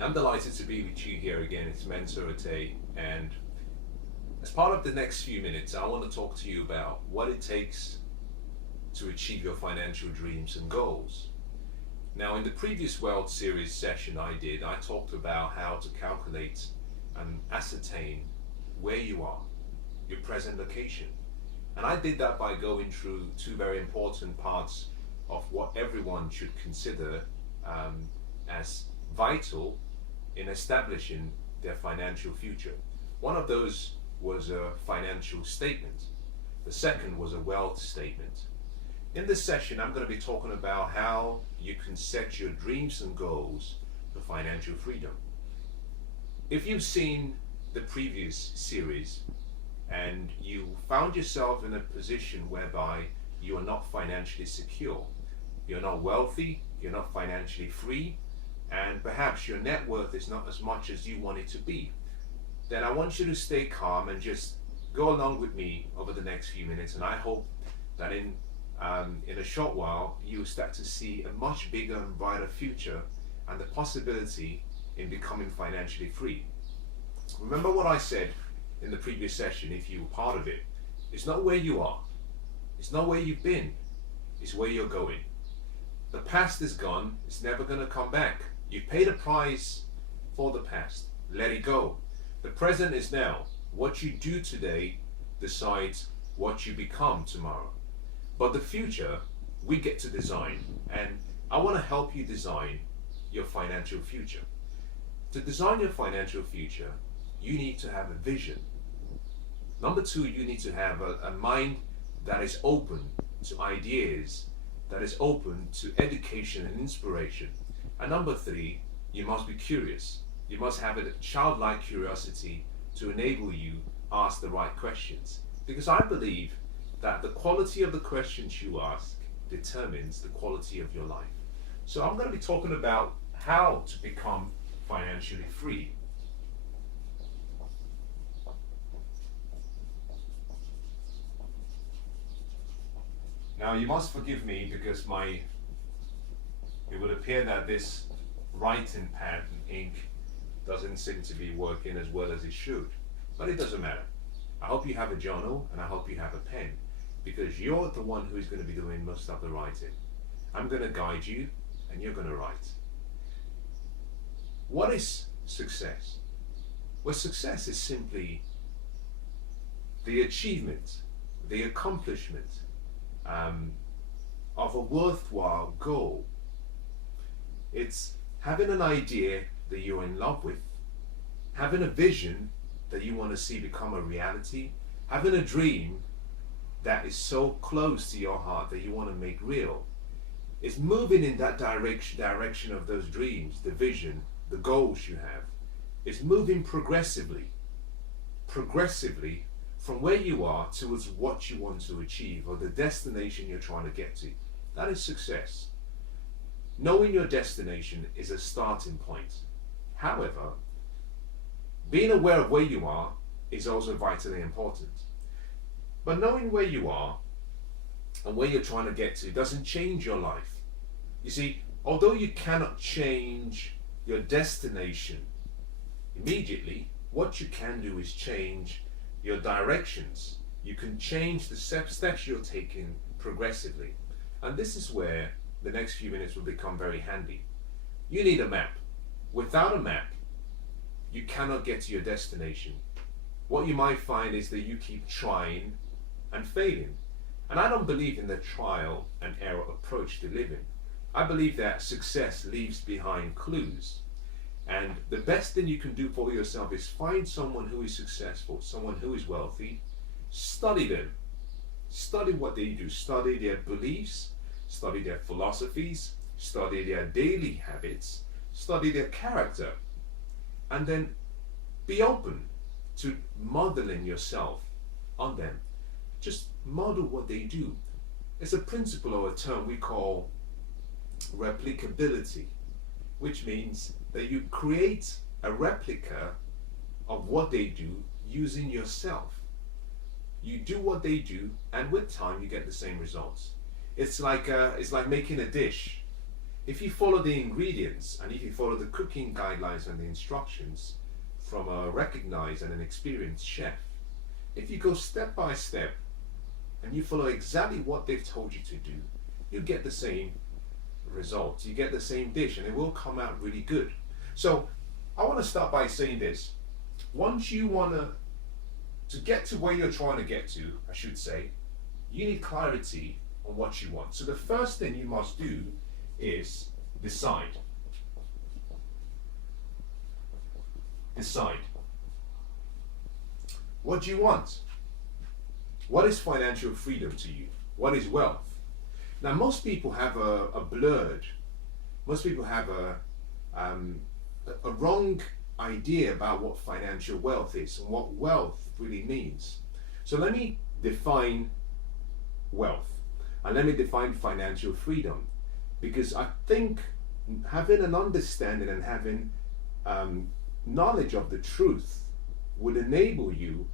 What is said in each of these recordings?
I'm delighted to be with you here again. It's Mensah Oteh, and as part of the next few minutes, I want to talk to you about what it takes to achieve your financial dreams and goals. Now, in the previous World Series session I talked about how to calculate and ascertain where you are, your present location. And I did that by going through two very important parts of what everyone should consider as vital in establishing their financial future. One of those was a financial statement. The second was a wealth statement. In this session, I'm going to be talking about how you can set your dreams and goals for financial freedom. If you've seen the previous series and you found yourself in a position whereby you are not financially secure, you're not wealthy, you're not financially free, and perhaps your net worth is not as much as you want it to be, then I want you to stay calm and just go along with me over the next few minutes, and I hope that in a short while you'll start to see a much bigger and brighter future and the possibility in becoming financially free. Remember what I said in the previous session, if you were part of it. It's not where you are, it's not where you've been, it's where you're going. The past is gone, it's never going to come back. You paid a price for the past, let it go. The present is now. What you do today decides what you become tomorrow. But the future, we get to design, and I want to help you design your financial future. To design your financial future, you need to have a vision. Number two, you need to have a mind that is open to ideas, that is open to education and inspiration. And number three, you must be curious. You must have a childlike curiosity to enable you ask the right questions. Because I believe that the quality of the questions you ask determines the quality of your life. So I'm going to be talking about how to become financially free. Now you must forgive me because it would appear that this writing pad and ink doesn't seem to be working as well as it should. But it doesn't matter. I hope you have a journal and I hope you have a pen, because you're the one who is going to be doing most of the writing. I'm going to guide you and you're going to write. What is success? Well, success is simply the achievement, the accomplishment of a worthwhile goal. It's having an idea that you're in love with, having a vision that you want to see become a reality, having a dream that is so close to your heart that you want to make real. It's moving in that direction of those dreams, the vision, the goals you have. It's moving progressively from where you are towards what you want to achieve, or the destination you're trying to get to. That is success. Knowing your destination is a starting point. However, being aware of where you are is also vitally important. But knowing where you are and where you're trying to get to doesn't change your life. You see, although you cannot change your destination immediately, what you can do is change your directions. You can change the steps you're taking progressively. And this is where the next few minutes will become very handy. You need a map. Without a map, you cannot get to your destination. What you might find is that you keep trying and failing. And I don't believe in the trial and error approach to living. I believe that success leaves behind clues. And the best thing you can do for yourself is find someone who is successful, someone who is wealthy, study them. Study what they do, study their beliefs, study their philosophies, study their daily habits, study their character, and then be open to modeling yourself on them. Just model what they do. It's a principle or a term we call replicability, which means that you create a replica of what they do using yourself. You do what they do, and with time you get the same results. It's like making a dish. if you follow the ingredients and if you follow the cooking guidelines and the instructions from a recognized and an experienced chef, if you go step by step and you follow exactly what they've told you to do, you get the same results. You get the same dish and it will come out really good. So I want to start by saying this. Once you want to get to where you're trying to get to, I should say, you need clarity on what you want. So the first thing you must do is decide. Decide. What do you want? What is financial freedom to you? What is wealth? Now, most people have most people have a wrong idea about what financial wealth is and what wealth really means. So let me define wealth and let me define financial freedom, because I think having an understanding and having knowledge of the truth would enable you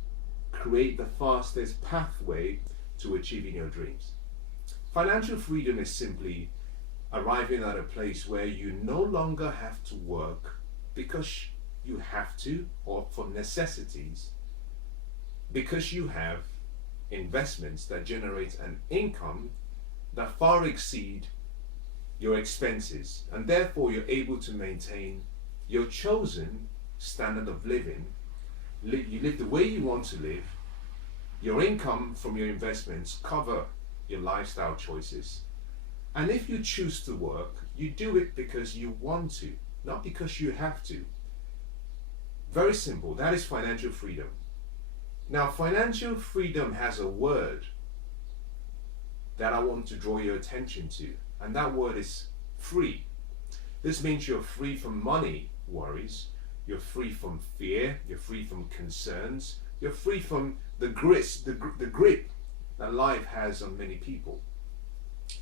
create the fastest pathway to achieving your dreams. Financial freedom is simply arriving at a place where you no longer have to work because you have to or for necessities, because you have investments that generate an income that far exceed your expenses, and therefore you're able to maintain your chosen standard of living. You live the way you want to live. Your income from your investments cover your lifestyle choices, and if you choose to work, you do it because you want to, not because you have to. Very simple. That is financial freedom. Now, financial freedom has a word that I want to draw your attention to, and that word is free. This means you're free from money worries, you're free from fear, you're free from concerns, you're free from the grip that life has on many people.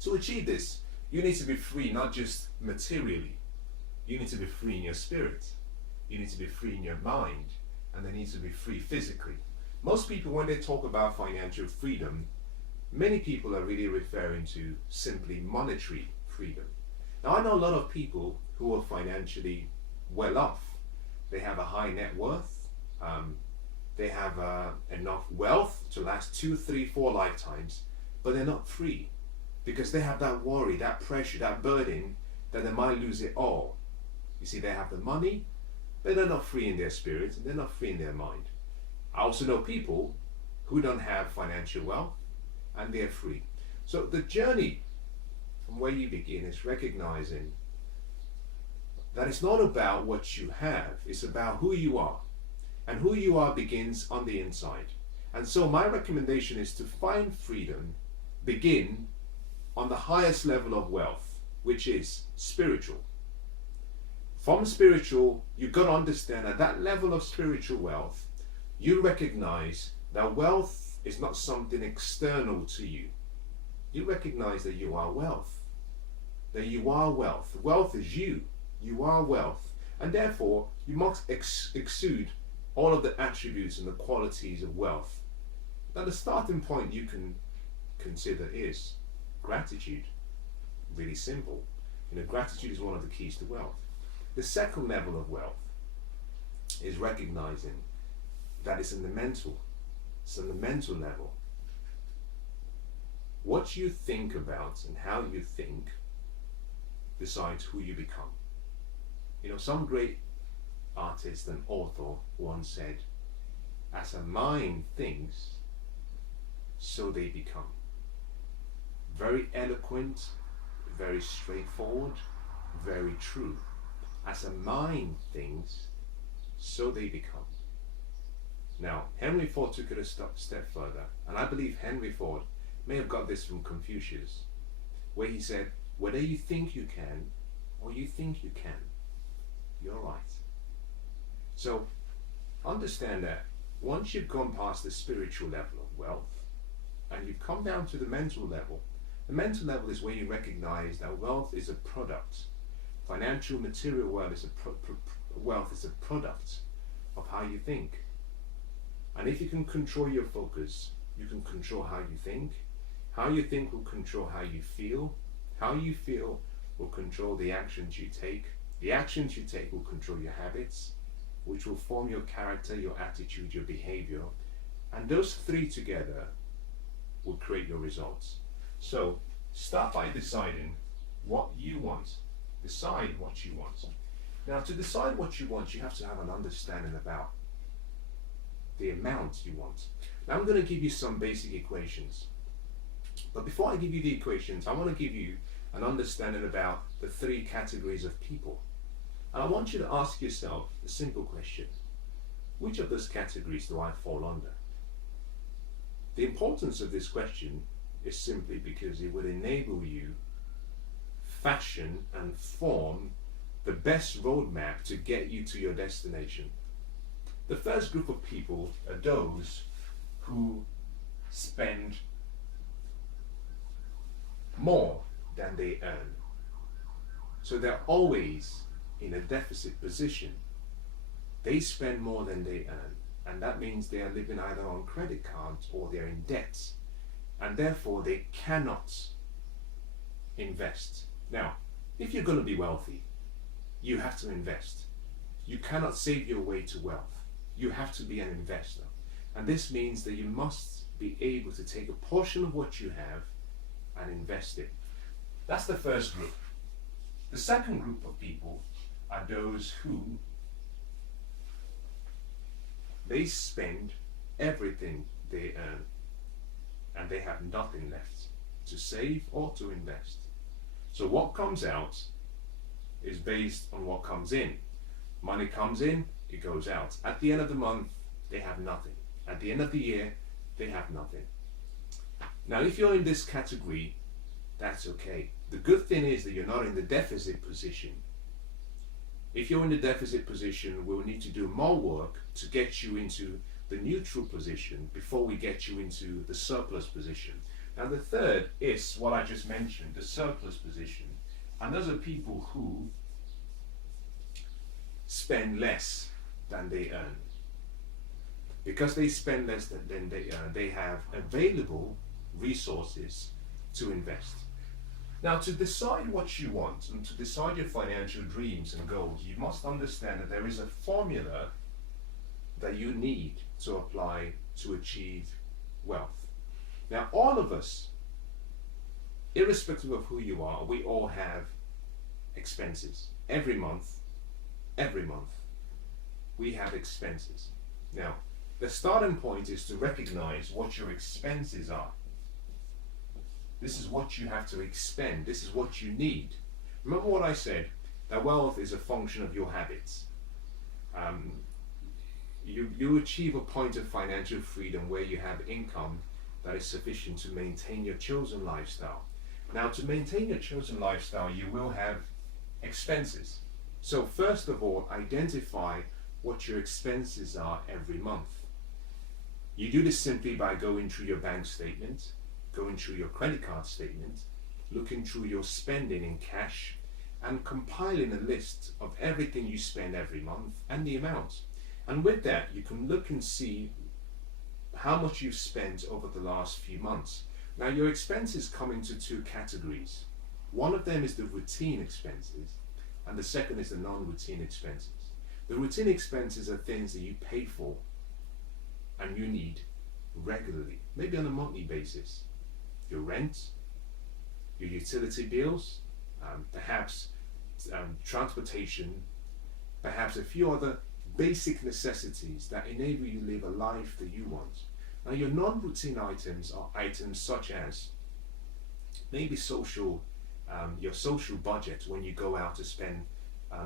To achieve this, you need to be free, not just materially. You need to be free in your spirit. You need to be free in your mind, and they need to be free physically. Most people, when they talk about financial freedom, many people are really referring to simply monetary freedom. Now, I know a lot of people who are financially well off. They have a high net worth. They have enough wealth to last 2, 3, 4 lifetimes, but they're not free because they have that worry, that pressure, that burden that they might lose it all. You see, they have the money, but they're not free in their spirit and they're not free in their mind. I also know people who don't have financial wealth and they're free. So the journey from where you begin is recognizing that it's not about what you have, it's about who you are. And who you are begins on the inside. And so my recommendation is to find freedom, begin on the highest level of wealth, which is spiritual. From spiritual, you've got to understand at that level of spiritual wealth, you recognize that wealth is not something external to you. You recognize that you are wealth. That you are wealth. Wealth is you. You are wealth. And therefore, you must exude all of the attributes and the qualities of wealth. Now, the starting point you can consider is gratitude. Really simple. Gratitude is one of the keys to wealth. The second level of wealth is recognizing that it's in the mental. It's on the mental level. What you think about and how you think decides who you become. Some great artist and author once said, as a mind thinks, so they become. Very eloquent, very straightforward, very true. As a mind thinks, so they become. Now, Henry Ford took it a step further, and I believe Henry Ford may have got this from Confucius, where he said, whether you think you can or you think you can, you're right. So understand that once you've gone past the spiritual level of wealth and you've come down to the mental level is where you recognize that wealth is a product. Financial material wealth is a product of how you think. And if you can control your focus, you can control how you think. How you think will control how you feel. How you feel will control the actions you take. The actions you take will control your habits, which will form your character, your attitude, your behavior. And those three together will create your results. So start by deciding what you want. Decide what you want. Now, to decide what you want, you have to have an understanding about the amount you want. Now, I'm going to give you some basic equations. But before I give you the equations, I want to give you an understanding about the three categories of people. And I want you to ask yourself a simple question. Which of those categories do I fall under? The importance of this question is simply because it will enable you fashion and form the best roadmap to get you to your destination. The first group of people are those who spend more than they earn. So they're always in a deficit position. They spend more than they earn, and that means they are living either on credit cards or they're in debt, and therefore they cannot invest. Now, if you're going to be wealthy, you have to invest. You cannot save your way to wealth. You have to be an investor. And this means that you must be able to take a portion of what you have and invest it. That's the first group. The second group of people are those who they spend everything they earn and they have nothing left to save or to invest. So what comes out is based on what comes in. Money comes in, it goes out. At the end of the month, they have nothing. At the end of the year, they have nothing. Now, if you're in this category, that's okay. The good thing is that you're not in the deficit position. If you're in the deficit position, we'll need to do more work to get you into the neutral position before we get you into the surplus position. Now, the third is what I just mentioned, the surplus position. And those are people who spend less than they earn. Because they spend less than they earn, they have available resources to invest. Now, to decide what you want and to decide your financial dreams and goals, you must understand that there is a formula that you need to apply to achieve wealth. Now, all of us, irrespective of who you are, we all have expenses. Every month, we have expenses. Now, the starting point is to recognize what your expenses are. This is what you have to expend. This is what you need. Remember what I said, that wealth is a function of your habits. You achieve a point of financial freedom where you have income that is sufficient to maintain your chosen lifestyle. Now, to maintain your chosen lifestyle, you will have expenses. So first of all, identify what your expenses are every month. You do this simply by going through your bank statement, going through your credit card statement, looking through your spending in cash, and compiling a list of everything you spend every month and the amount. And with that, you can look and see how much you've spent over the last few months. Now, your expenses come into two categories. One of them is the routine expenses, and the second is the non-routine expenses. The routine expenses are things that you pay for and you need regularly, maybe on a monthly basis. Your rent, your utility bills, perhaps transportation, perhaps a few other basic necessities that enable you to live a life that you want. Now, your non-routine items are items such as maybe your social budget when you go out to spend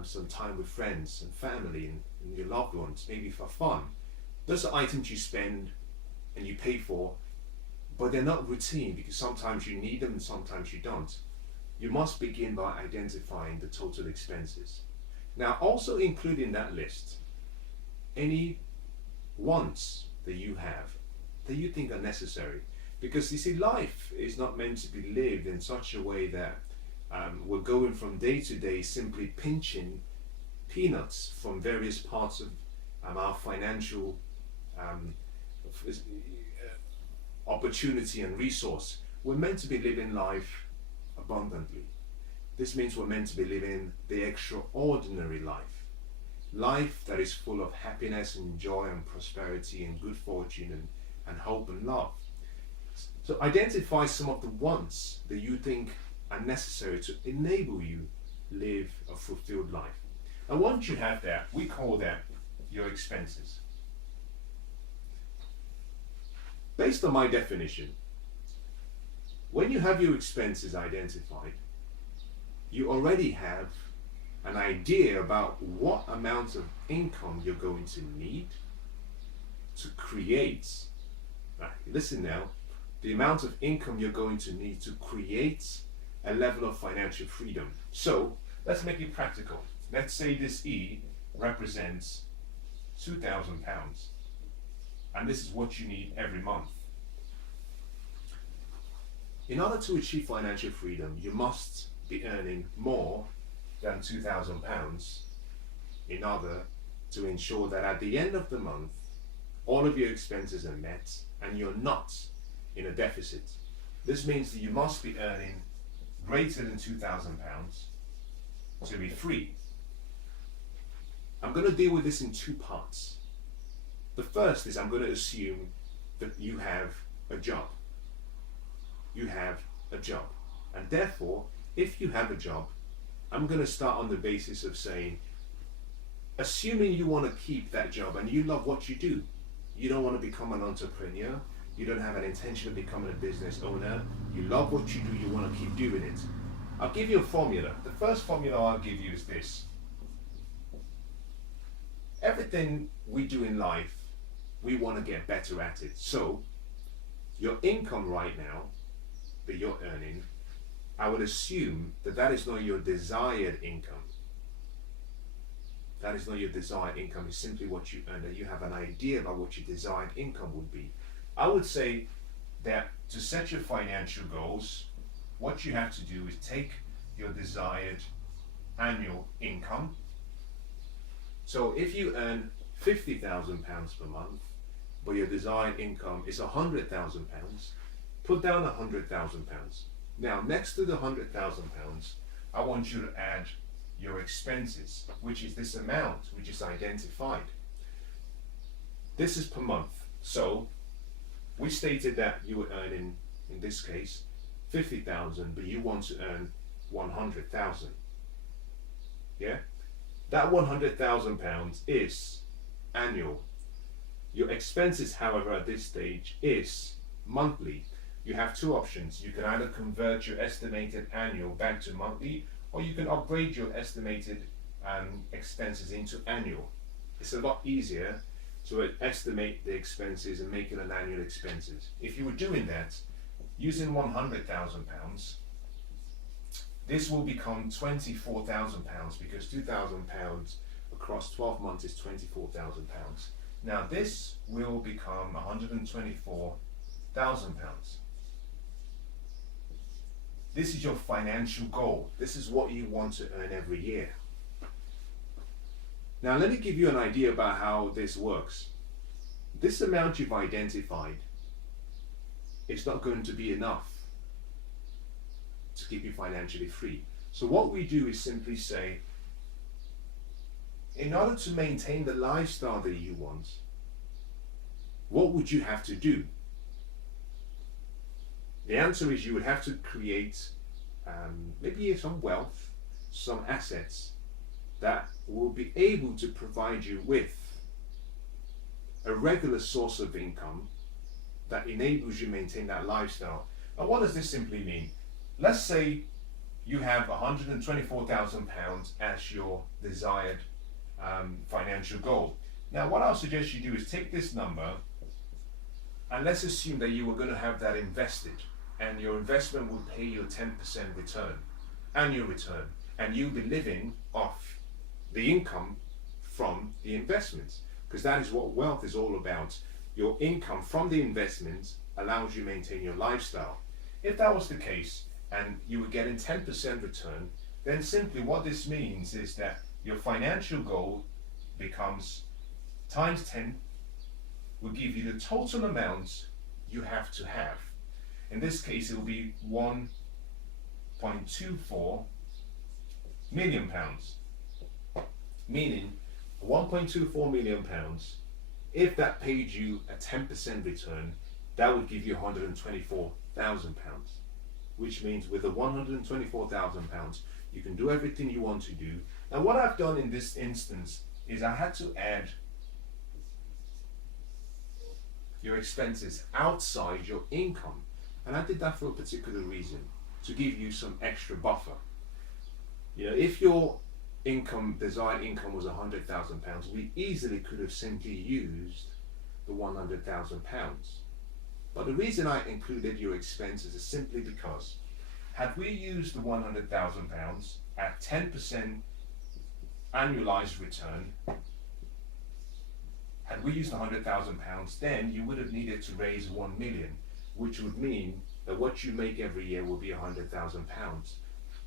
some time with friends and family and your loved ones, maybe for fun. Those are items you spend and you pay for, but they're not routine because sometimes you need them and sometimes you don't. You must begin by identifying the total expenses. Now, also include in that list any wants that you have that you think are necessary. Because you see, life is not meant to be lived in such a way that we're going from day to day simply pinching peanuts from various parts of our financial opportunity and resource. We're meant to be living life abundantly. This means we're meant to be living the extraordinary life. Life that is full of happiness and joy and prosperity and good fortune and hope and love. So identify some of the wants that you think are necessary to enable you live a fulfilled life. And once you have that, we call that your expenses. Based on my definition, when you have your expenses identified, you already have an idea about what amount of income you're going to need to create, listen now, the amount of income you're going to need to create a level of financial freedom. So let's make it practical. Let's say this E represents £2,000, and this is what you need every month. In order to achieve financial freedom, you must be earning more than £2,000 in order to ensure that at the end of the month, all of your expenses are met and you're not in a deficit. This means that you must be earning greater than £2,000 to be free. I'm going to deal with this in two parts. The first is I'm going to assume that you have a job. You have a job. And therefore, if you have a job, I'm going to start on the basis of saying, assuming you want to keep that job and you love what you do, you don't want to become an entrepreneur, you don't have an intention of becoming a business owner, you love what you do, you want to keep doing it. I'll give you a formula. The first formula I'll give you is this. Everything we do in life, we want to get better at it. So, your income right now that you're earning, I would assume that that is not your desired income. That is not your desired income. It's simply what you earn, that you have an idea about what your desired income would be. I would say that to set your financial goals, what you have to do is take your desired annual income. So if you earn £50,000 per month, but your desired income is £100,000, put down £100,000. Now, next to the £100,000, I want you to add your expenses, which is this amount, which is identified. This is per month. So, we stated that you were earning, in this case, 50,000, but you want to earn 100,000. Yeah? That £100,000 is annual. Your expenses, however, at this stage is monthly. You have two options. You can either convert your estimated annual back to monthly, or you can upgrade your estimated expenses into annual. It's a lot easier to estimate the expenses and make it an annual expenses. If you were doing that using £100,000, this will become £24,000 because £2,000 across 12 months is £24,000. Now this will become £124,000. This is your financial goal. This is what you want to earn every year. Now let me give you an idea about how this works. This amount you've identified is not going to be enough to keep you financially free. So what we do is simply say, in order to maintain the lifestyle that you want, what would you have to do? The answer is you would have to create maybe some wealth, some assets that will be able to provide you with a regular source of income that enables you to maintain that lifestyle. And what does this simply mean? Let's say you have £124,000 as your desired financial goal. Now what I'll suggest you do is take this number and let's assume that you were going to have that invested and your investment will pay you a 10% return, annual return, and you'll be living off the income from the investments, because that is what wealth is all about. Your income from the investments allows you to maintain your lifestyle. If that was the case and you were getting 10% return, then simply what this means is that your financial goal becomes times 10 will give you the total amount you have to have. In this case, it will be 1.24 million pounds. Meaning, 1.24 million pounds, if that paid you a 10% return, that would give you 124,000 pounds. Which means with the 124,000 pounds, you can do everything you want to do. And what I've done in this instance is I had to add your expenses outside your income. And I did that for a particular reason, to give you some extra buffer. You know, if your desired income was £100,000, we easily could have simply used the £100,000. But the reason I included your expenses is simply because had we used the £100,000 at 10% annualized return, had we used £100,000, then you would have needed to raise 1 million, which would mean that what you make every year will be £100,000.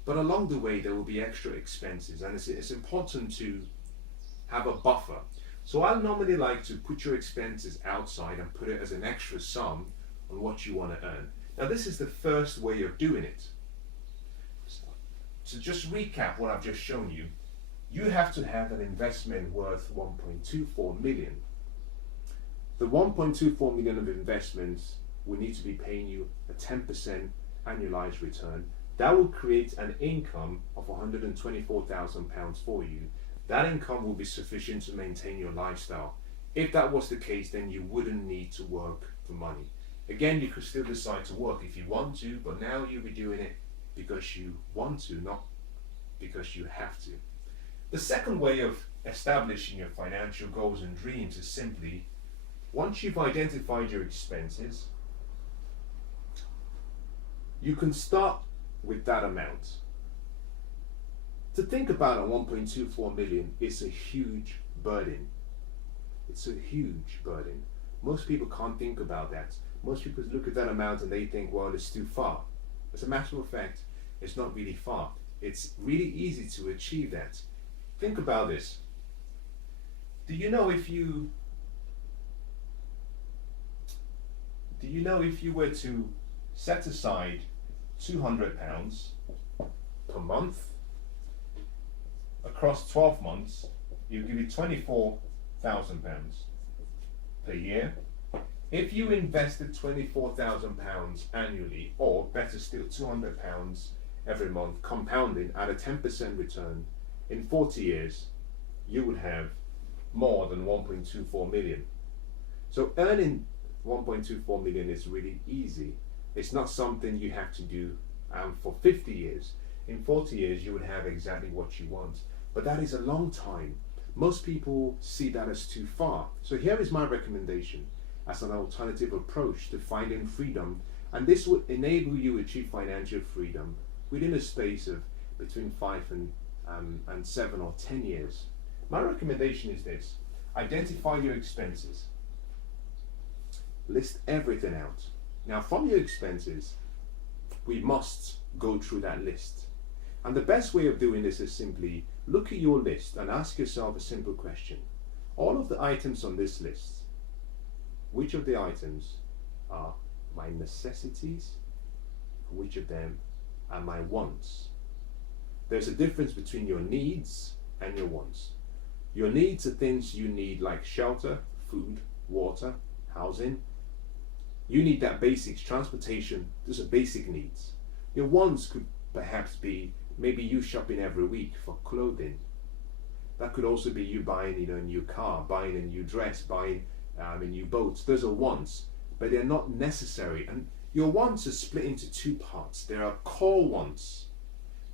But along the way, there will be extra expenses, and it's important to have a buffer. So I normally like to put your expenses outside and put it as an extra sum on what you want to earn. Now, this is the first way of doing it. So just recap what I've just shown you. You have to have an investment worth 1.24 million. The 1.24 million of investments will need to be paying you a 10% annualized return. That will create an income of £124,000 for you. That income will be sufficient to maintain your lifestyle. If that was the case, then you wouldn't need to work for money. Again, you could still decide to work if you want to, but now you'll be doing it because you want to, not because you have to. The second way of establishing your financial goals and dreams is simply, once you've identified your expenses, you can start with that amount. To think about a 1.24 million is a huge burden. It's a huge burden. Most people can't think about that. Most people look at that amount and they think, well, it's too far. As a matter of fact, it's not really far. It's really easy to achieve that. Think about this. Do you know if you were to set aside £200 per month across 12 months, it'll give you £24,000 per year. If you invested £24,000 annually, or better still, £200 every month, compounding at a 10% return, in 40 years, you would have more than 1.24 million. So earning 1.24 million is really easy. It's not something you have to do for 50 years. In 40 years, you would have exactly what you want. But that is a long time. Most people see that as too far. So here is my recommendation as an alternative approach to finding freedom, and this would enable you to achieve financial freedom within a space of between 5 and 7 or 10 years. My recommendation is this: identify your expenses, list everything out. Now, from your expenses, we must go through that list. And the best way of doing this is simply look at your list and ask yourself a simple question. All of the items on this list, which of the items are my necessities? Which of them are my wants? There's a difference between your needs and your wants. Your needs are things you need, like shelter, food, water, housing. You need that basics, transportation. Those are basic needs. Your wants could perhaps be maybe you shopping every week for clothing. That could also be you buying, a new car, buying a new dress, buying a new boat. Those are wants, but they're not necessary. And your wants are split into two parts. There are core wants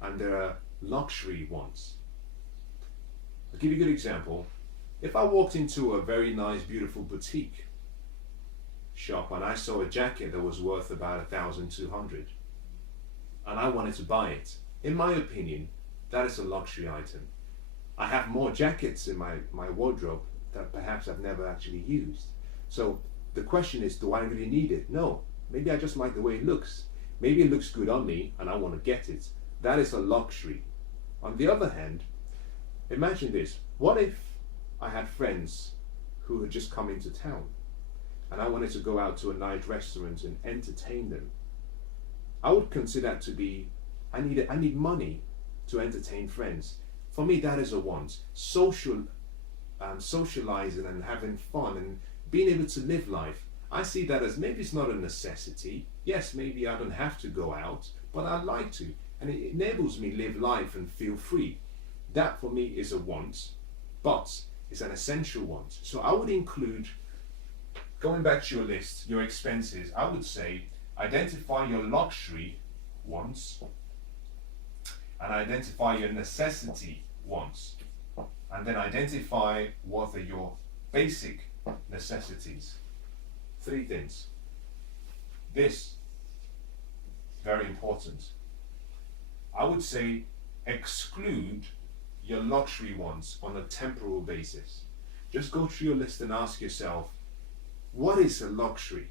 and there are luxury wants. I'll give you a good example. If I walked into a very nice, beautiful boutique shop and I saw a jacket that was worth about 1,200 and I wanted to buy it, in my opinion, that is a luxury item. I have more jackets in my wardrobe that perhaps I've never actually used. So the question is, do I really need it? No. Maybe I just like the way it looks. Maybe it looks good on me and I want to get it. That is a luxury. On the other hand, imagine this. What if I had friends who had just come into town and I wanted to go out to a nice restaurant and entertain them? I would consider that to be, I need money to entertain friends. For me, that is a want. Socializing and having fun and being able to live life. I see that as maybe it's not a necessity. Yes, maybe I don't have to go out, but I'd like to. And it enables me live life and feel free. That for me is a want, but it's an essential want. So I would include, going back to your list, your expenses, I would say identify your luxury wants and identify your necessity wants. And then identify what are your basic necessities. 3 things. This, very important. I would say exclude your luxury wants on a temporal basis. Just go through your list and ask yourself, what is a luxury?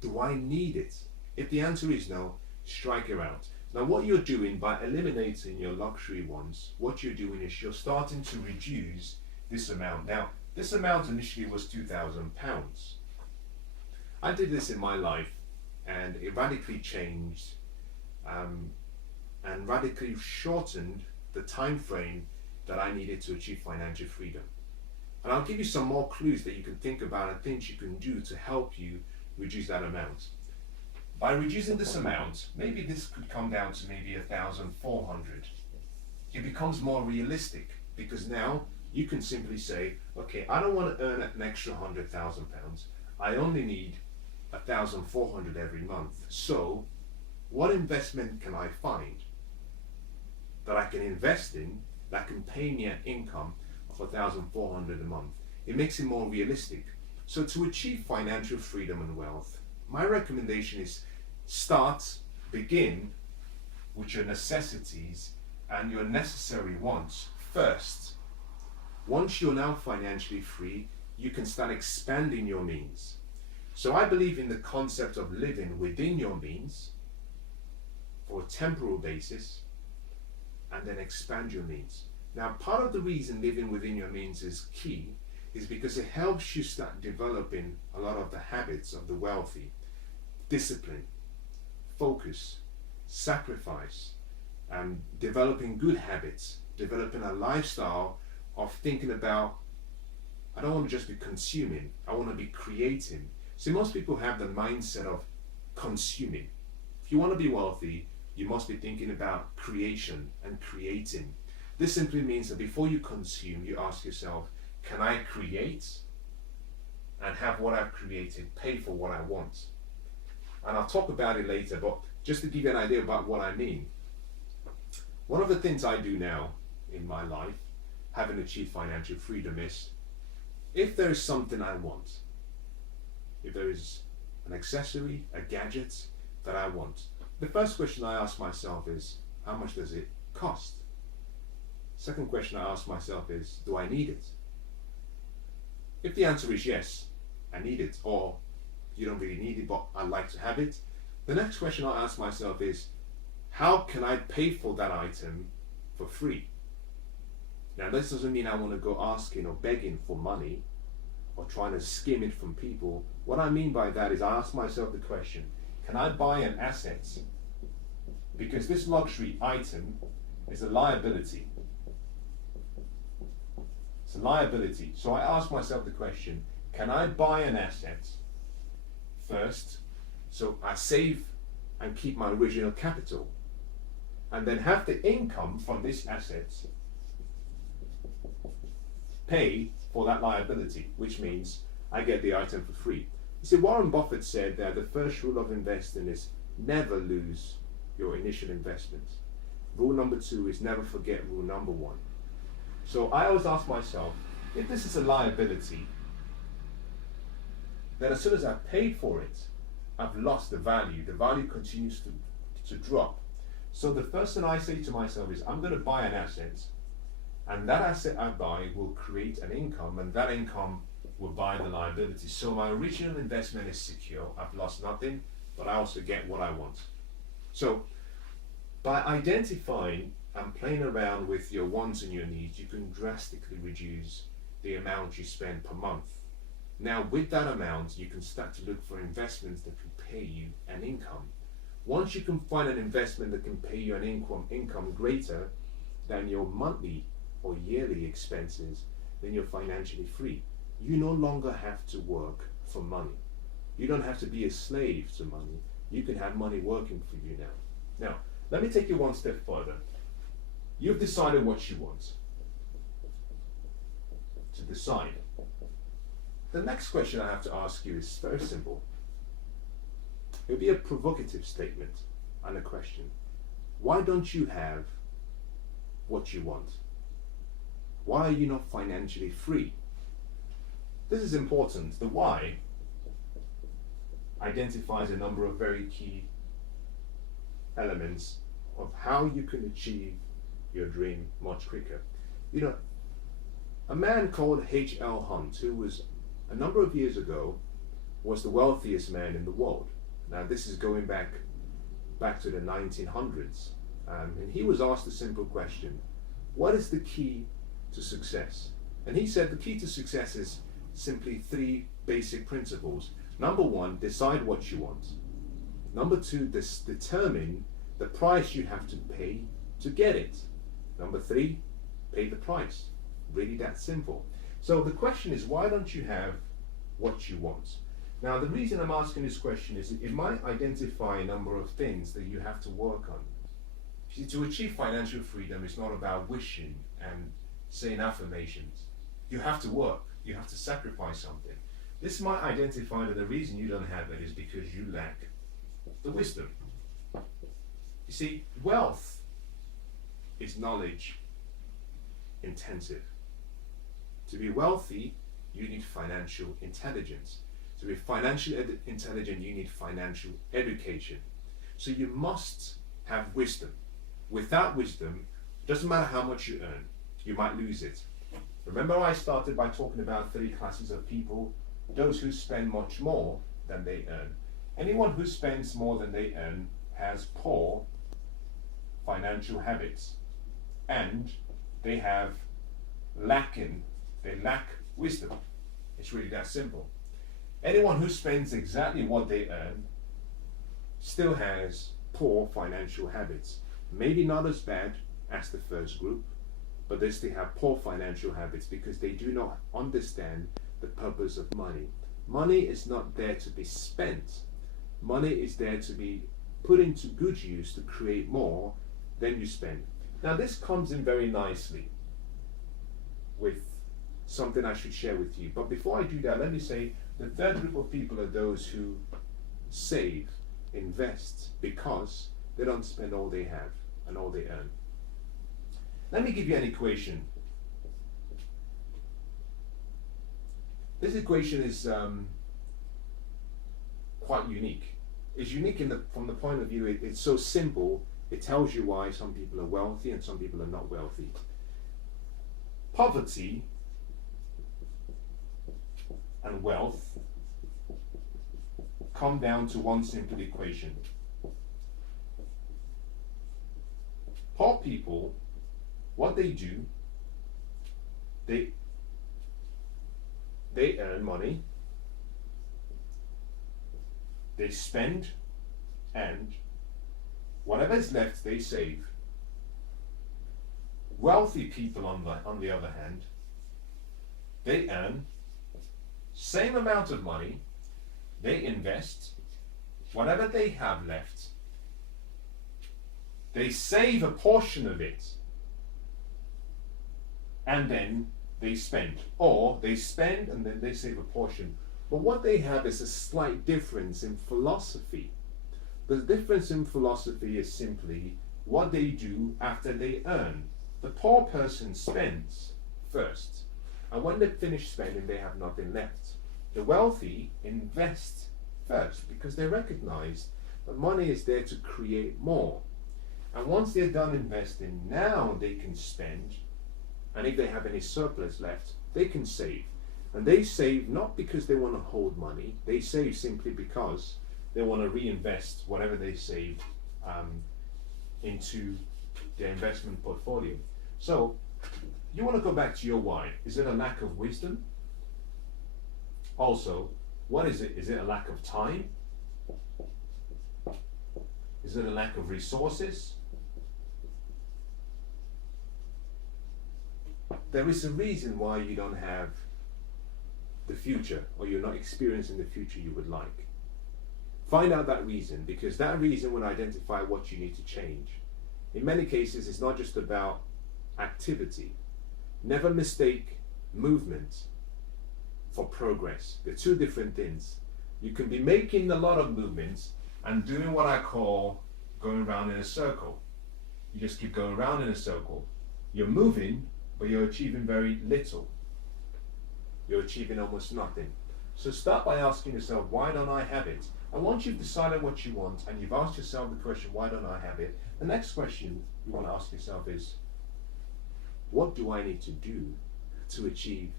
Do I need it? If the answer is no, strike it out. Now what you're doing by eliminating your luxury wants, what you're doing is you're starting to reduce this amount. Now, this amount initially was £2,000. I did this in my life and it radically changed and radically shortened the time frame that I needed to achieve financial freedom. And I'll give you some more clues that you can think about and things you can do to help you reduce that amount. By reducing this amount, maybe this could come down to maybe 1,400. It becomes more realistic because now you can simply say, okay, I don't want to earn an extra £100,000. I only need 1,400 every month. So what investment can I find that I can invest in that can pay me an income of 1,400 a month? It makes it more realistic. So to achieve financial freedom and wealth, my recommendation is begin with your necessities and your necessary wants first. Once you're now financially free, you can start expanding your means. So I believe in the concept of living within your means for a temporal basis and then expand your means. Now, part of the reason living within your means is key is because it helps you start developing a lot of the habits of the wealthy. Discipline, focus, sacrifice, developing good habits, developing a lifestyle of thinking about, I don't want to just be consuming, I want to be creating. See, most people have the mindset of consuming. If you want to be wealthy, you must be thinking about creation and creating. This simply means that before you consume, you ask yourself, can I create and have what I've created pay for what I want? And I'll talk about it later, but just to give you an idea about what I mean. One of the things I do now in my life, having achieved financial freedom, is if there is something I want, if there is an accessory, a gadget that I want, the first question I ask myself is, how much does it cost? Second question I ask myself is, do I need it? If the answer is yes, I need it, or you don't really need it, but I'd like to have it, the next question I ask myself is, how can I pay for that item for free? Now, this doesn't mean I want to go asking or begging for money or trying to skim it from people. What I mean by that is I ask myself the question, can I buy an asset? Because this luxury item is a liability. It's a liability. So I ask myself the question, can I buy an asset first, so I save and keep my original capital, and then have the income from this asset pay for that liability, which means I get the item for free. You see, Warren Buffett said that the first rule of investing is never lose your initial investment. Rule number 2 is never forget rule number 1. So I always ask myself, if this is a liability, then as soon as I've paid for it, I've lost the value. The value continues to drop. So the first thing I say to myself is, I'm going to buy an asset, and that asset I buy will create an income, and that income will buy the liability. So my original investment is secure. I've lost nothing, but I also get what I want. So by identifying and playing around with your wants and your needs, you can drastically reduce the amount you spend per month. Now, with that amount, you can start to look for investments that can pay you an income. Once you can find an investment that can pay you an income greater than your monthly or yearly expenses, then you're financially free. You no longer have to work for money. You don't have to be a slave to money. You can have money working for you now. Now, let me take you one step further. You've decided what you want. To decide, the next question I have to ask you is very simple. It will be a provocative statement and a question. Why don't you have what you want? Why are you not financially free? This is important. The why identifies a number of very key elements of how you can achieve your dream much quicker. You know, a man called H.L. Hunt, who was a number of years ago, was the wealthiest man in the world. Now this is going back to the 1900s. And he was asked a simple question: what is the key to success? And he said the key to success is simply three basic principles. Number one, decide what you want. Number two, determine the price you have to pay to get it. Number three, pay the price. Really that simple. So the question is, why don't you have what you want? Now the reason I'm asking this question is it might identify a number of things that you have to work on. See, to achieve financial freedom, it's not about wishing and saying affirmations. You have to work. You have to sacrifice something. This might identify that the reason you don't have it is because you lack the wisdom. You see, wealth is knowledge intensive. To be wealthy, you need financial intelligence. To be financially intelligent, you need financial education. So you must have wisdom. Without wisdom, it doesn't matter how much you earn, you might lose it. Remember, I started by talking about three classes of people: those who spend much more than they earn. Anyone who spends more than they earn has poor financial habits, and they lack wisdom. It's really that simple. Anyone who spends exactly what they earn still has poor financial habits. Maybe not as bad as the first group, but they still have poor financial habits because they do not understand the purpose of money. Money is not there to be spent. Money is there to be put into good use to create more than you spend. Now this comes in very nicely with something I should share with you. But before I do that, let me say the third group of people are those who save, invest, because they don't spend all they have and all they earn. Let me give you an equation. This equation is quite unique. It's unique from the point of view, it's so simple, it tells you why some people are wealthy and some people are not wealthy. Poverty and wealth come down to one simple equation. Poor people, what they do, they earn money, they spend, and whatever is left they save. Wealthy people, on the other hand, they earn same amount of money, they invest, whatever they have left, they save a portion of it, and then they spend. Or they spend and then they save a portion. But what they have is a slight difference in philosophy. The difference in philosophy is simply what they do after they earn. The poor person spends first, and when they finish spending, they have nothing left. The wealthy invest first because they recognize that money is there to create more. And once they're done investing, now they can spend, and if they have any surplus left, they can save. And they save not because they want to hold money, they save simply because they want to reinvest whatever they saved into their investment portfolio. So, you want to go back to your why. Is it a lack of wisdom? Also, what is it? Is it a lack of time? Is it a lack of resources? There is a reason why you don't have the future, or you're not experiencing the future you would like. Find out that reason, because that reason will identify what you need to change. In many cases, it's not just about activity. Never mistake movement for progress. They're two different things. You can be making a lot of movements and doing what I call going around in a circle. You just keep going around in a circle. You're moving, but you're achieving very little. You're achieving almost nothing. So start by asking yourself, why don't I have it? And once you've decided what you want and you've asked yourself the question, why don't I have it? The next question you want to ask yourself is, what do I need to do to achieve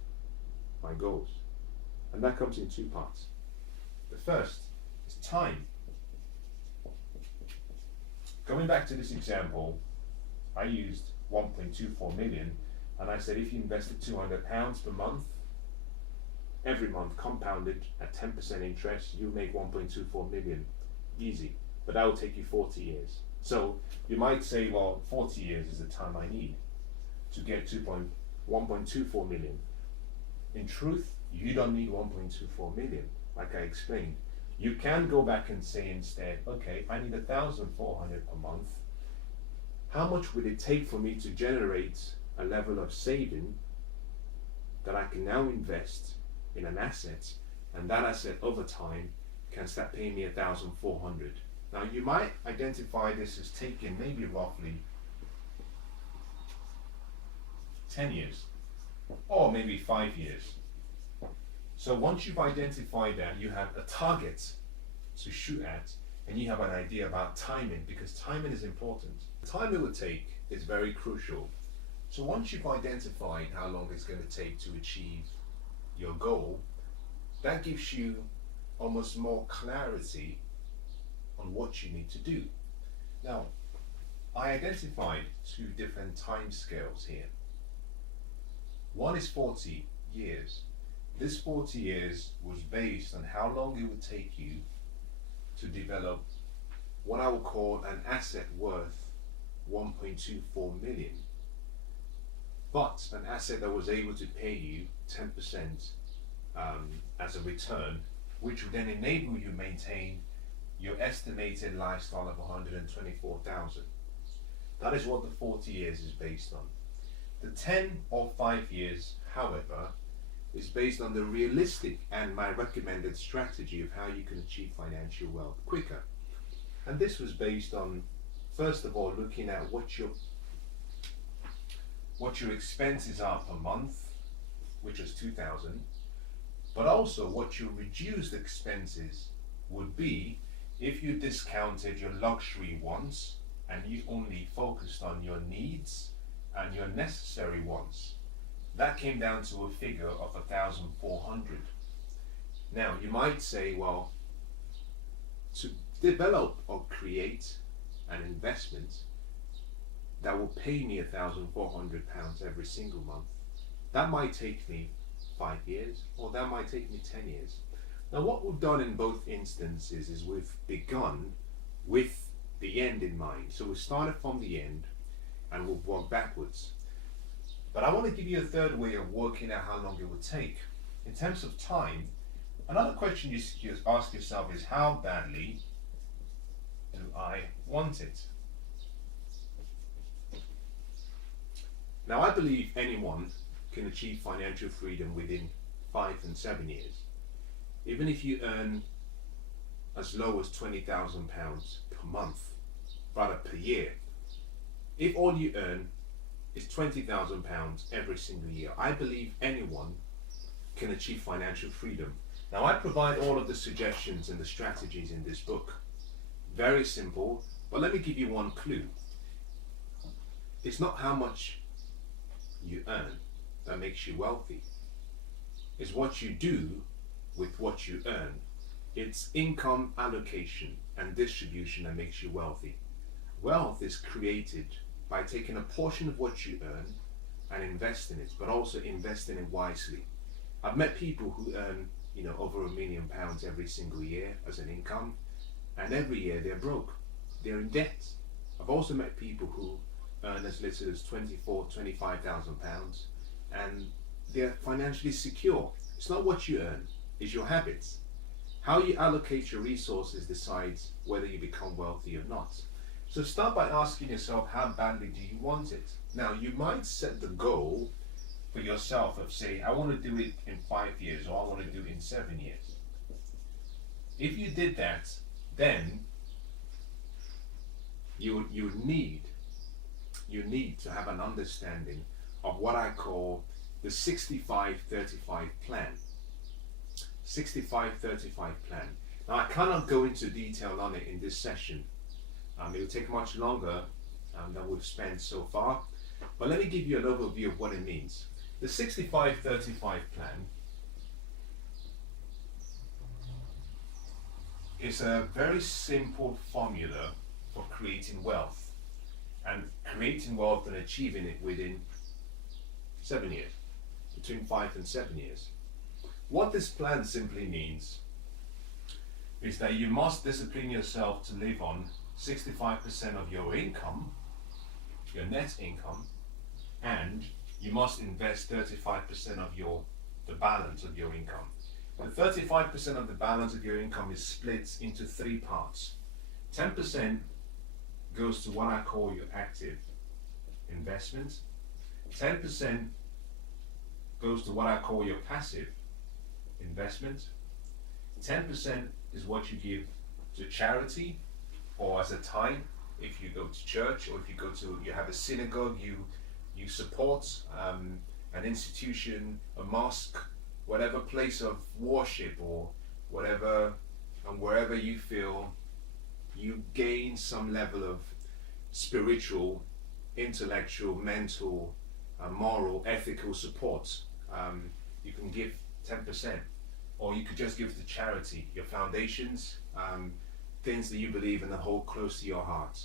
my goals? And that comes in two parts. The first is time. Going back to this example, I used 1.24 million, and I said if you invested £200 per month, every month compounded at 10% interest, you make 1.24 million. Easy. But that will take you 40 years. So you might say, well, 40 years is the time I need to get 1.24 million. In truth, you don't need 1.24 million, like I explained. You can go back and say instead, okay, I need 1,400 per month. How much would it take for me to generate a level of saving that I can now invest in an asset, and that asset over time can start paying me 1,400. Now you might identify this as taking maybe roughly 10 years or maybe 5 years. So once you've identified that, you have a target to shoot at, and you have an idea about timing, because timing is important. The time it would take is very crucial. So once you've identified how long it's going to take to achieve your goal, that gives you almost more clarity on what you need to do. Now, I identified two different time scales here. One is 40 years. This 40 years was based on how long it would take you to develop what I would call an asset worth 1.24 million. But an asset that was able to pay you 10% as a return, which would then enable you to maintain your estimated lifestyle of 124,000. That is what the 40 years is based on. The 10 or 5 years, however, is based on the realistic and my recommended strategy of how you can achieve financial wealth quicker. And this was based on, first of all, looking at what your expenses are per month, which is 2,000, but also what your reduced expenses would be if you discounted your luxury wants and you only focused on your needs and your necessary wants. That came down to a figure of 1,400. Now you might say, well, to develop or create an investment that will pay me £1,400 every single month, that might take me 5 years, or that might take me 10 years. Now what we've done in both instances is we've begun with the end in mind. So we started from the end and we'll work backwards. But I want to give you a third way of working out how long it would take. In terms of time, another question you ask yourself is, how badly do I want it? Now I believe anyone can achieve financial freedom within 5 and 7 years. Even if you earn as low as £20,000 per month, rather per year. If all you earn is £20,000 every single year, I believe anyone can achieve financial freedom. Now I provide all of the suggestions and the strategies in this book. Very simple, but let me give you one clue. It's not how much you earn that makes you wealthy. It's what you do with what you earn. It's income allocation and distribution that makes you wealthy. Wealth is created by taking a portion of what you earn and investing it, but also investing it wisely. I've met people who earn, over £1 million every single year as an income, and every year they're broke. they're in debt. I've also met people who earn as little as £24,000, £25,000, and they're financially secure. It's not what you earn, it's your habits. How you allocate your resources decides whether you become wealthy or not. So start by asking yourself, how badly do you want it? Now, you might set the goal for yourself of, say, I want to do it in 5 years, or I want to do it in 7 years. If you did that, then you need to have an understanding of what I call the 65-35 plan. 65-35 plan. Now, I cannot go into detail on it in this session. It will take much longer than we've spent so far. But let me give you an overview of what it means. The 65-35 plan is a very simple formula for creating wealth, and creating wealth and achieving it within 7 years, between 5 and 7 years. What this plan simply means is that you must discipline yourself to live on 65% of your income, your net income, and you must invest 35% of the balance of your income. The 35% of the balance of your income is split into 3 parts. 10% goes to what I call your active investment. 10% goes to what I call your passive investment. 10% is what you give to charity, or as a tithe if you go to church, or if you have a synagogue, you support an institution, a mosque, whatever place of worship, or whatever, and wherever you feel you gain some level of spiritual, intellectual, mental, moral, ethical support. You can give 10%, or you could just give to charity, your foundations, things that you believe in and hold close to your heart.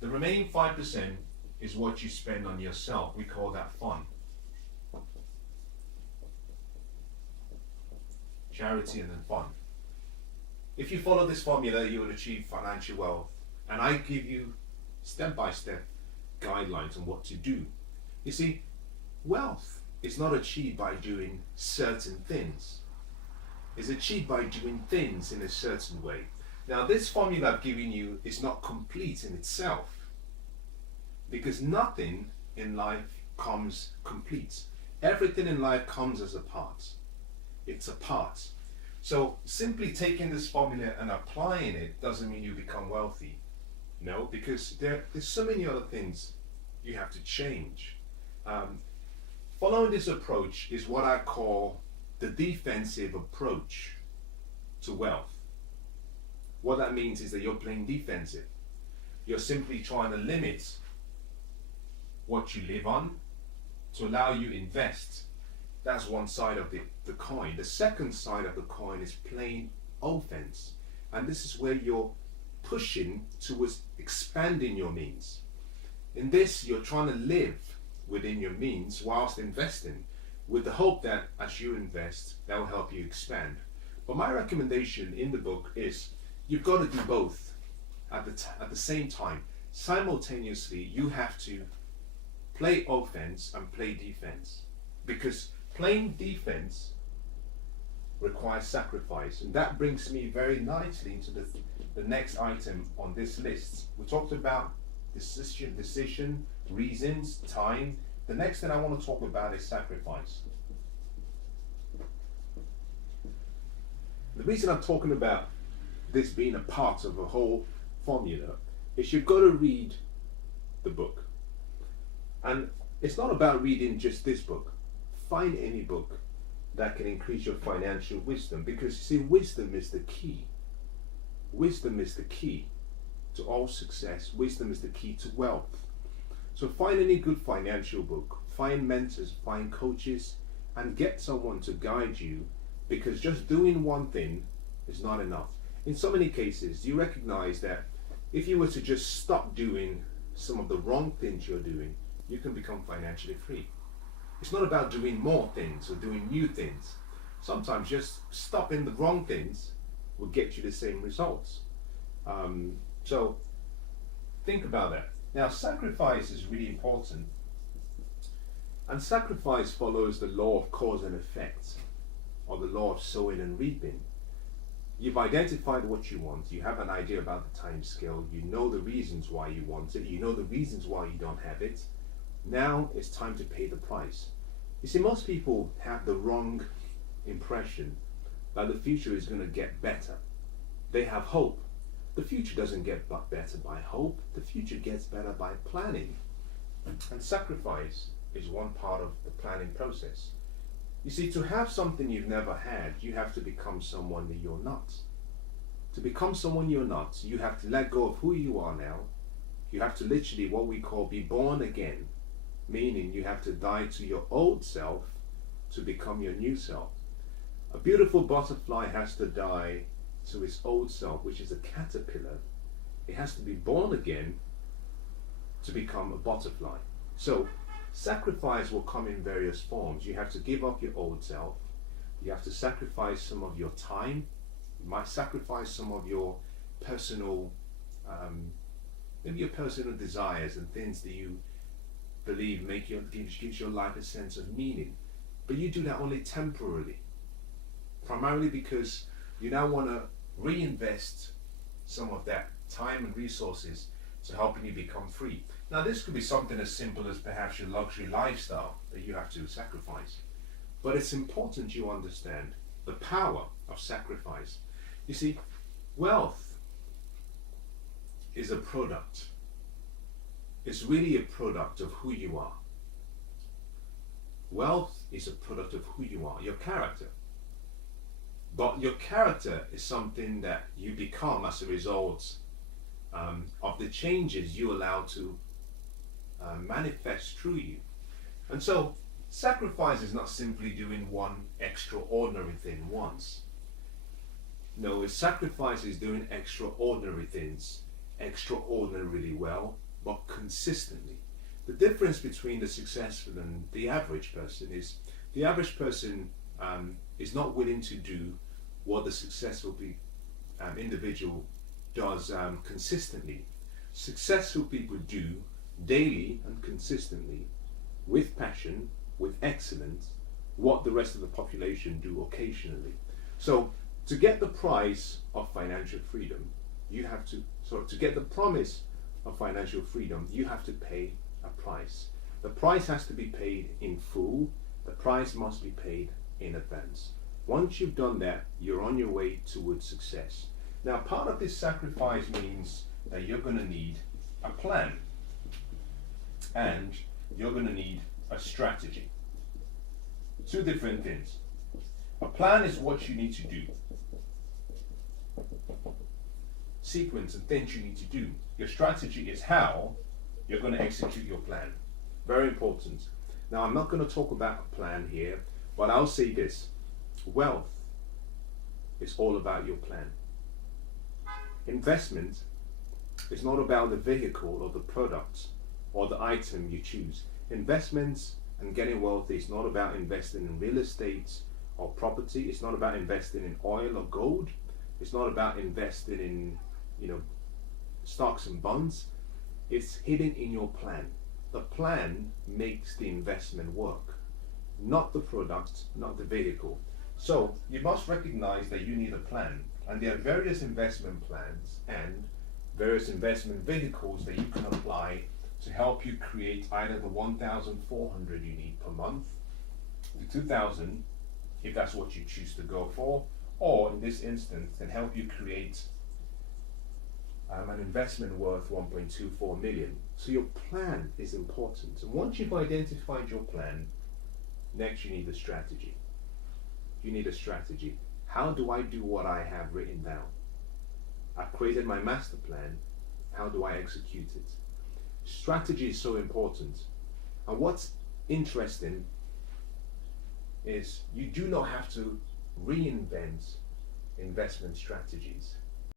The remaining 5% is what you spend on yourself. We call that fun. Charity and then fun. If you follow this formula, you will achieve financial wealth. And I give you step-by-step guidelines on what to do. You see, wealth is not achieved by doing certain things. It's achieved by doing things in a certain way. Now, this formula I've given you is not complete in itself, because nothing in life comes complete. Everything in life comes as a part. It's a part. So simply taking this formula and applying it doesn't mean you become wealthy. No, because there's so many other things you have to change. Following this approach is what I call the defensive approach to wealth. What that means is that you're playing defensive. You're simply trying to limit what you live on to allow you to invest. That's one side of the coin. The second side of the coin is playing offense. And this is where you're pushing towards expanding your means. In this, you're trying to live within your means whilst investing, with the hope that as you invest, that will help you expand. But my recommendation in the book is you've got to do both at the same time. Simultaneously, you have to play offense and play defense, because playing defense requires sacrifice. And that brings me very nicely into the next item on this list. We talked about decision, reasons, time. The next thing I want to talk about is sacrifice. The reason I'm talking about this being a part of a whole formula is you've got to read the book. And it's not about reading just this book. Find any book that can increase your financial wisdom, because you see, wisdom is the key. Wisdom is the key to all success. Wisdom is the key to wealth. So find any good financial book, find mentors, find coaches, and get someone to guide you, because just doing one thing is not enough. In so many cases, you recognize that if you were to just stop doing some of the wrong things you're doing, you can become financially free. It's not about doing more things or doing new things. Sometimes just stopping the wrong things will get you the same results. So think about that. Now, sacrifice is really important, and sacrifice follows the law of cause and effect, or the law of sowing and reaping. You've identified what you want, you have an idea about the time scale, you know the reasons why you want it, you know the reasons why you don't have it. Now it's time to pay the price. You see, most people have the wrong impression that the future is going to get better. They have hope. The future doesn't get better by hope, the future gets better by planning. And sacrifice is one part of the planning process. You see, to have something you've never had, you have to become someone that you're not. To become someone you're not, you have to let go of who you are now. You have to literally, what we call, be born again, meaning you have to die to your old self to become your new self. A beautiful butterfly has to die to its old self, which is a caterpillar. It has to be born again to become a butterfly. So sacrifice will come in various forms. You have to give up your old self. You have to sacrifice some of your time. You might sacrifice some of your personal, maybe your personal desires and things that you believe gives your life a sense of meaning. But you do that only temporarily, primarily because you now want to reinvest some of that time and resources to helping you become free. Now, this could be something as simple as perhaps your luxury lifestyle that you have to sacrifice. But it's important you understand the power of sacrifice. You see, wealth is a product. It's really a product of who you are. Wealth is a product of who you are, your character. But your character is something that you become as a result of the changes you allow to manifest through you. And so sacrifice is not simply doing one extraordinary thing once. No, sacrifice is doing extraordinary things extraordinarily well, but consistently. The difference between the successful and the average person is the average person is not willing to do what the successful individual does consistently. Successful people do daily and consistently, with passion, with excellence, what the rest of the population do occasionally. So to get the price of financial freedom, to get the promise of financial freedom, you have to pay a price. The price has to be paid in full. The price must be paid in advance. Once you've done that, you're on your way towards success. Now, part of this sacrifice means that you're going to need a plan and you're going to need a strategy. Two different things. A plan is what you need to do. Sequence and things you need to do. Your strategy is how you're going to execute your plan. Very important. Now, I'm not going to talk about a plan here, but I'll say this. Wealth is all about your plan. Investment is not about the vehicle or the product or the item you choose. Investments and getting wealthy is not about investing in real estate or property. It's not about investing in oil or gold. It's not about investing in, stocks and bonds. It's hidden in your plan. The plan makes the investment work, not the product, not the vehicle. So you must recognize that you need a plan, and there are various investment plans and various investment vehicles that you can apply to help you create either the 1,400 you need per month, the 2,000 if that's what you choose to go for, or in this instance, can help you create an investment worth 1.24 million. So your plan is important. And once you've identified your plan, next you need a strategy. You need a strategy. How do I do what I have written down? I've created my master plan. How do I execute it? Strategy is so important. And what's interesting is you do not have to reinvent investment strategies.